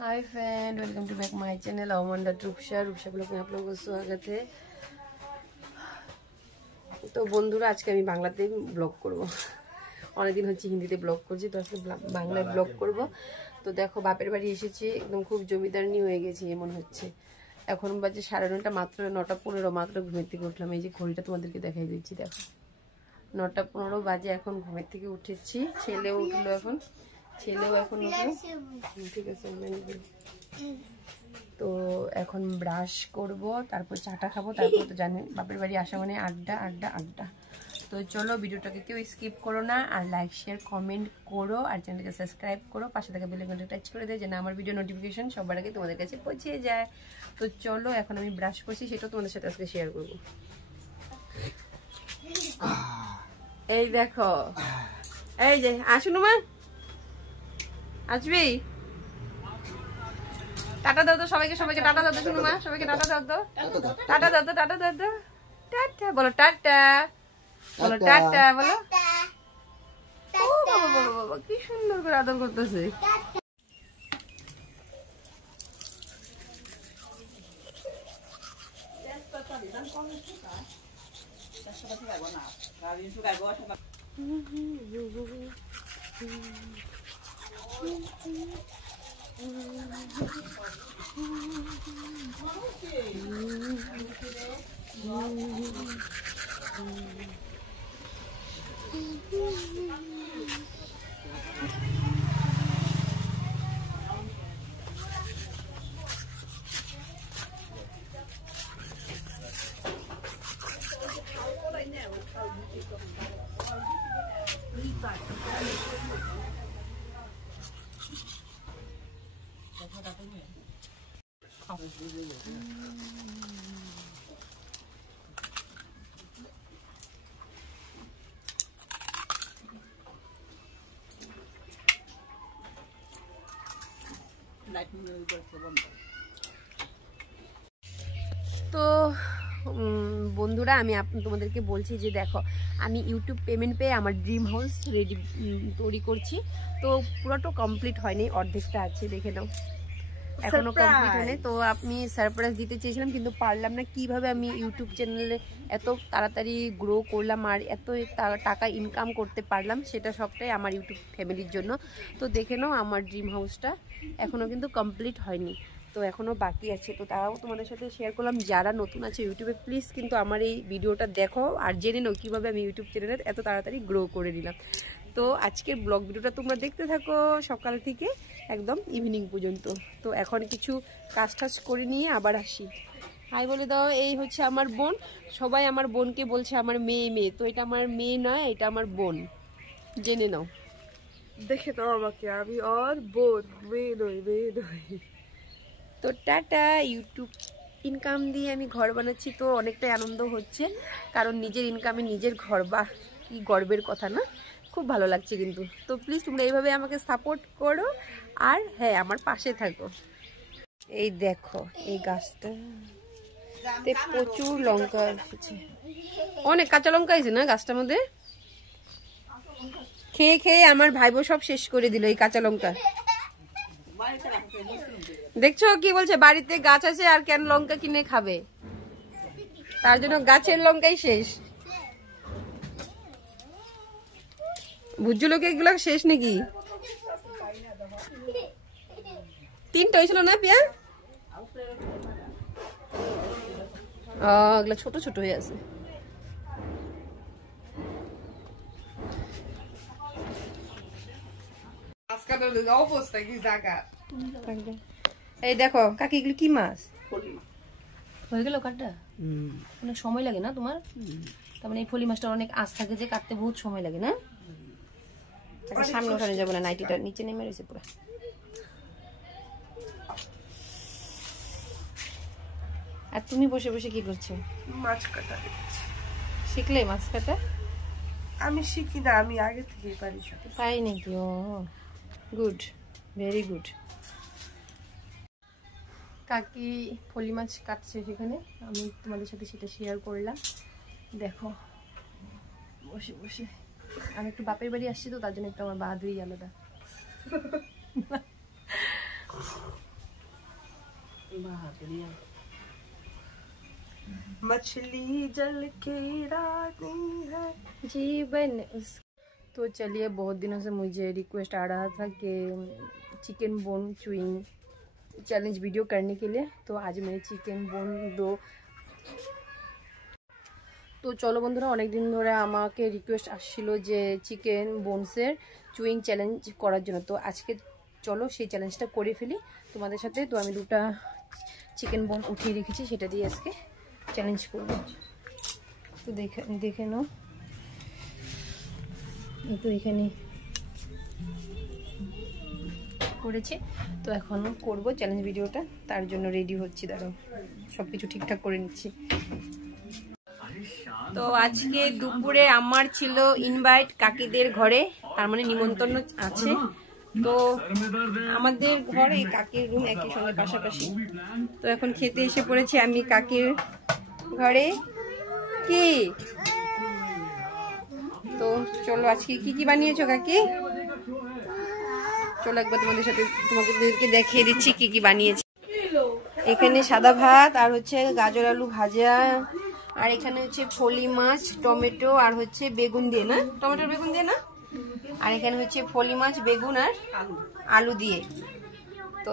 Hi friend, welcome to back my channel Amanda Rupsa blog में आप लोगों को स्वागत है। तो बंधुरा आज के बांगलाते ब्लॉग करब। अनेक दिन होच्छे हिंदीते ब्लॉग करছি, तो আজকে বাংলায় ব্লগ করব। তো দেখো বাপের বাড়ি এসেছি, একদম খুব জমিদারনি হয়ে গেছি এমন হচ্ছে। এখন বাজে 9:30, মাত্র 9:15 মাত্র ঘুমের থেকে উঠলাম। এই যে ঘড়িটা তোমাদেরকে দেখাই দিচ্ছি, দেখো 9:15 বাজে এখন ঘুমের থেকে উঠেছি। ছেলেও উঠলো এখন, ছেলেও এখন উঠলো। ঠিক আছে, তো এখন ব্রাশ করব, তারপর চাটা খাবো, তারপর তো জানেন বাপের বাড়ি আসা মানে আড্ডা আড্ডা আড্ডা। তো চলো ভিডিওটাকে কেউ স্কিপ করো না, আর লাইক শেয়ার কমেন্ট করো, আর চ্যানেলটাকে সাবস্ক্রাইব করো, পাশে থাকা বেল আইকনটা টাচ করে দেয় যেন আমার ভিডিও নোটিফিকেশন সবার আগে তোমাদের কাছে পৌঁছে যায়। তো চলো এখন আমি ব্রাশ করছি, সেটাও তোমাদের সাথে আজকে শেয়ার করবো। এই দেখো, এই যে আসুন মা, আসবি? টাটা দাও তো সবাইকে, সবাইকে টাটা দাও তো, শুনো মা, সবাইকে টাটা দাও তো, টাটা দাও তো, টাটা দাও তো, টাটা বলো, টাটা বলো, টাটা বলো। ও বাবা বাবা বাবা, কি সুন্দর করে আদর করতেছে। তো বন্ধুরা, আমি তোমাদেরকে বলছি যে দেখো, আমি ইউটিউব পেমেন্ট পেয়ে আমার ড্রিম হাউস রেডি তৈরি করছি। তো পুরোটা কমপ্লিট হয়নি, অর্ধেকটা আছে, দেখে নাও, এখনো কমপ্লিট হয়নি। তো আমি সারপ্রাইজ দিতে চেয়েছিলাম কিন্তু পারলাম না। কিভাবে আমি ইউটিউব চ্যানেলে এত তাড়াতাড়ি গ্রো করলাম আর এত টাকা ইনকাম করতে পারলাম, সেটা সবটাই আমার ইউটিউব ফ্যামিলির জন্য। তো দেখে নাও, আমার ড্রিম হাউসটা এখনো কিন্তু কমপ্লিট হয়নি, তো এখনও বাকি আছে। তো তারাও তোমাদের সাথে শেয়ার করলাম। যারা নতুন আছে ইউটিউবে, প্লিজ কিন্তু আমার এই ভিডিওটা দেখো আর জেনে নাও কীভাবে আমি ইউটিউব চ্যানেলে এত তাড়াতাড়ি গ্রো করে নিলাম। তো আজকের ব্লগ ভিডিওটা তোমরা দেখতে থাকো সকাল থেকে একদম ইভিনিং পর্যন্ত। তো এখন কিছু কাজ টাজ করে নিয়ে আবার আসি। হাই বলে দাও। এই হচ্ছে আমার বোন, সবাই আমার বোনকে বলছে আমার মেয়ে মেয়ে, তো এটা আমার মেয়ে নয়, এটা আমার বোন, জেনে নাও। দেখে তো আমাকে, আমি আর বোন, মেয়ে নই, মেয়ে নই। তো টাটা। ইউটিউব ইনকাম দিয়ে আমি ঘর বানাচ্ছি, তো অনেকটাই আনন্দ হচ্ছে, কারণ নিজের ইনকামে নিজের ঘর, বা কি গর্বের কথা না? খুব ভালো লাগছে কিন্তু। তো প্লিজ তোমরা এইভাবে আমাকে সাপোর্ট করো, আর হ্যাঁ আমার পাশে থাকো। এই দেখো, এই গাছটাতে প্রচুর লঙ্কা এসেছে, অনেক কাঁচা লঙ্কা আছে না গাছটার মধ্যে। খেয়ে খেয়ে আমার ভাইবো সব শেষ করে দিল এই কাঁচা লঙ্কা। দেখছো কি বলছে, বাড়িতে গাছ আছে আর কেন লঙ্কা কিনে খাবে, তার জন্য গাছের লঙ্কাই শেষ। বুঝছো লোকে এগুলো শেষ নাকি? 3টা হয়েছিল না পিয়া? এগুলো ছোট ছোট হয়ে আছে। এই দেখো কাকি, এগুলো কি মাছ? হয়ে গেল কাটটা? অনেক সময় লাগে না তোমার? তার মানে এই ফলি মাছটা অনেক আঁশ থাকে যে, কাটতে বহুত সময় লাগে না? সামনে ওখানে যাবো না, নাইটিটা নিচে নেমে রয়েছে পুরো। আর তুমি বসে বসে কি করছো? মাছ কাটা শিখলে মাছ কাটা? আমি শিখি না, আমি আগে থেকেই পারি। তাই নাকি? ও গুড, ভেরি গুড। কাকি ফলি মাছ কাটছে সেখানে, আমি তোমাদের সাথে সেটা শেয়ার করলাম। দেখো বসে বসে, আমি একটু বাপের বাড়ি আসছি তো, তার জন্য একটু আমার বাহাদুরি আলাদা। मछली जल के रानी है जीवन उस। तो चलिए, बहुत दिनों से मुझे रिक्वेस्ट आ रहा था कि chicken bone chewing challenge video करने के लिए, तो आज मैंने चिकन बोन दो। তো চলো বন্ধুরা, অনেক দিন ধরে আমাকে রিকোয়েস্ট আসছিল যে চিকেন বোনসের চুইং চ্যালেঞ্জ করার জন্য। তো আজকে চলো সেই চ্যালেঞ্জটা করে ফেলি তোমাদের সাথে। তো আমি দুটো চিকেন বোন উঠিয়ে রেখেছি, সেটা দিয়ে আজকে চ্যালেঞ্জ করব। তো দেখে নাও, এই তো এখানে করেছি। তো এখন করব চ্যালেঞ্জ ভিডিওটা, তার জন্য রেডি হচ্ছি। দাঁড়াও, সব কিছু ঠিকঠাক করে নিচ্ছি। তো আজকে দুপুরে আমার ছিল ইনভাইট কাকিদের ঘরে, তার মানে নিমন্ত্রণ আছে। তো আমাদের ঘরে কাকির রুম একই সঙ্গে পাশাপাশি। তো এখন খেতে এসে পড়েছি আমি কাকির ঘরে। কি তো চলো, আজকে কি কি বানিয়েছো কাকি? চলো একবার তোমাদেরকে দেখিয়ে দিচ্ছি কি কি বানিয়েছি। এখানে সাদা ভাত, আর হচ্ছে গাজর আলু ভাজা, আর এখানে হচ্ছে ফলি মাছ, টমেটো, আর হচ্ছে বেগুন দিয়ে না, টমেটো বেগুন দিয়ে না, আর এখানে হচ্ছে ফলি মাছ, বেগুন আর আলু দিয়ে। তো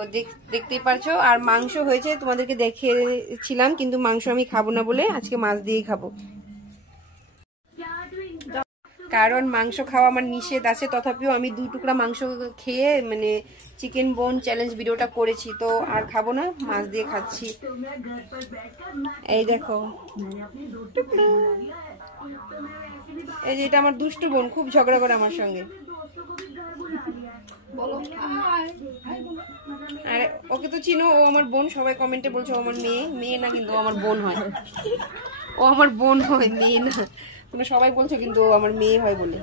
দেখতেই পারছো। আর মাংস হয়েছে, তোমাদেরকে দেখিয়েছিলাম, কিন্তু মাংস আমি খাবো না বলে আজকে মাছ দিয়েই খাবো, কারণ মাংস খাওয়া আমার নিষেধ আছে। তথাপিও আমি 2 টুকরা মাংস খেয়ে মানে চিকেন বোন চ্যালেঞ্জ ভিডিওটা করেছি, তো আর খাবো না, মাছ দিয়ে খাচ্ছি। এই দেখো, এই যে এটা আমার দুষ্টু বোন, খুব ঝগড়া করে আমার সঙ্গে। আর ওকে তো চিনো, ও আমার বোন। সবাই কমেন্টে বলছো ও আমার মেয়ে না, কিন্তু ও আমার বোন হয়। ও আমার বোন হয়, মেয়ে না। তোমরা সবাই বলছো, কিন্তু ও আমার মেয়ে হয় বলে।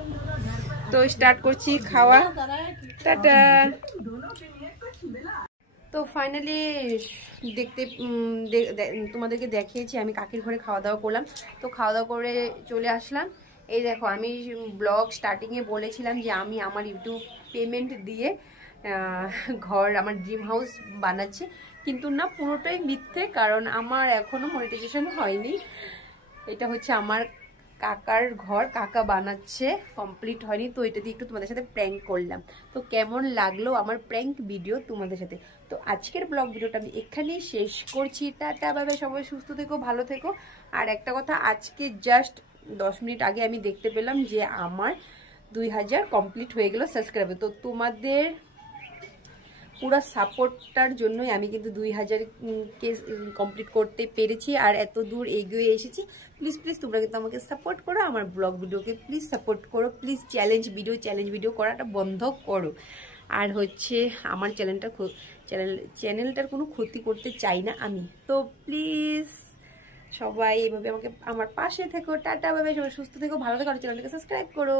তো স্টার্ট করছি খাওয়া। টাটা। তো ফাইনালি তোমাদেরকে দেখিয়েছি আমি কাকির ঘরে খাওয়া দাওয়া করলাম। তো খাওয়া দাওয়া করে চলে আসলাম। এই দেখো, আমি ব্লগ স্টার্টিংয়ে বলেছিলাম যে আমি আমার ইউটিউব পেমেন্ট দিয়ে ঘর, আমার ড্রিম হাউস বানাচ্ছি, কিন্তু না, পুরোটাই মিথ্যে, কারণ আমার এখনো মনিটাইজেশন হয়নি। এটা হচ্ছে আমার কাকার ঘর, কাকা বানাচ্ছে, কমপ্লিট হয়নি। তো এটা দিয়ে একটু তোমাদের সাথে প্র্যাঙ্ক করলাম। তো কেমন লাগলো আমার প্র্যাঙ্ক ভিডিও তোমাদের সাথে? তো আজকের ব্লগ ভিডিওটা আমি এখানেই শেষ করছি। টাটা, বাই বাই, সবাই সুস্থ থেকো, ভালো থেকো। আর একটা কথা, আজকে জাস্ট 10 মিনিট আগে আমি দেখতে পেলাম যে আমার 2000 কমপ্লিট হয়ে গেল সাবস্ক্রাইবার। তো তোমাদের পুরো সাপোর্টটার জন্যই আমি কিন্তু 2000কে কমপ্লিট করতে পেরেছি আর এত দূর এগিয়ে এসেছি। প্লিজ প্লিজ তোমরা কিন্তু আমাকে সাপোর্ট করো, আমার ব্লগ ভিডিওকে প্লিজ সাপোর্ট করো। প্লিজ চ্যালেঞ্জ ভিডিও করাটা বন্ধ করো। আর হচ্ছে আমার চ্যানেলটার কোনো ক্ষতি করতে চাই না আমি। তো প্লিজ সবাই এইভাবে আমাকে আমার পাশে থেকো। টাটা, বাই বাই, সবাই সুস্থ থেকো, ভালো থেকো, আর চ্যানেলটাকে সাবস্ক্রাইব করো।